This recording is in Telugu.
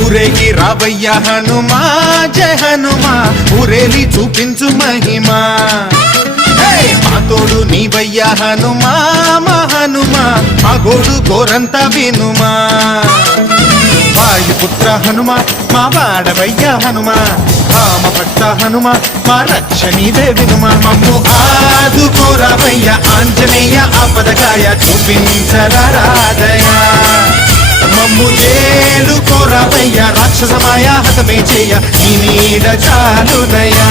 ఊరేగి రావయ్య హనుమా జయ హనుమా ఊరేలి చూపించు మహిమా మా తోడు నీవయ్య హనుమా మా హనుమా మా గోడు గోరంత వినుమా వాయుపుత్ర హనుమా మా వాడవయ్య హనుమా రామ భక్త హనుమా మా రక్షణీదే వినుమా మమ్ము ఆదుకోరావయ్య ఆంజనేయ ఆపదకాయ చూపించరాదయా మమ్ము ఏలు కోరావయ్య రాక్షసమాయ హతమే చేయ నీ నీడ చాలునయా